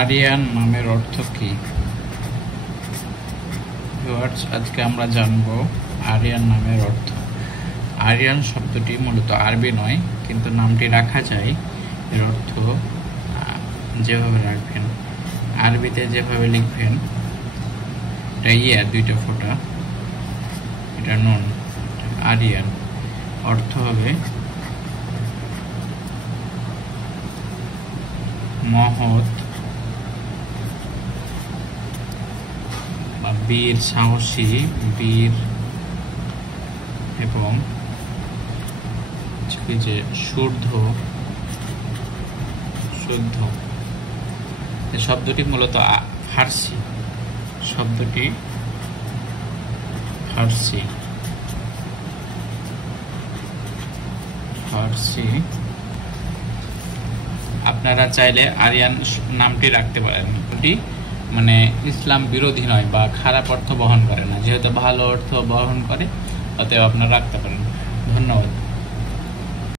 আরিয়ান নামের অর্থ কি? আজকে আমরা জানবো আরিয়ান নামের অর্থ। আরিয়ান শব্দটি মূলত আরবি নয়, কিন্তু নামটি রাখা যায়। এর অর্থ যেভাবে রাখবেন, আরবিতে যেভাবে লিখবেন, এটা ইয়া দুইটা ফোঁটা, এটা নুন, আরিয়ান। অর্থ হবে মহৎ বা বীর, সাহসী, বীর এবং যে শুদ্ধ। শব্দটি মূলত ফার্সি, ফার্সি। আপনারা চাইলে আরিয়ান নামটি রাখতে পারেন। এটি মানে ইসলাম বিরোধী নয় বা খারাপ অর্থ বহন করে না, যেহেতু ভালো অর্থ বহন করে, অতএব আপনারা রাখতে পারেন। ধন্যবাদ।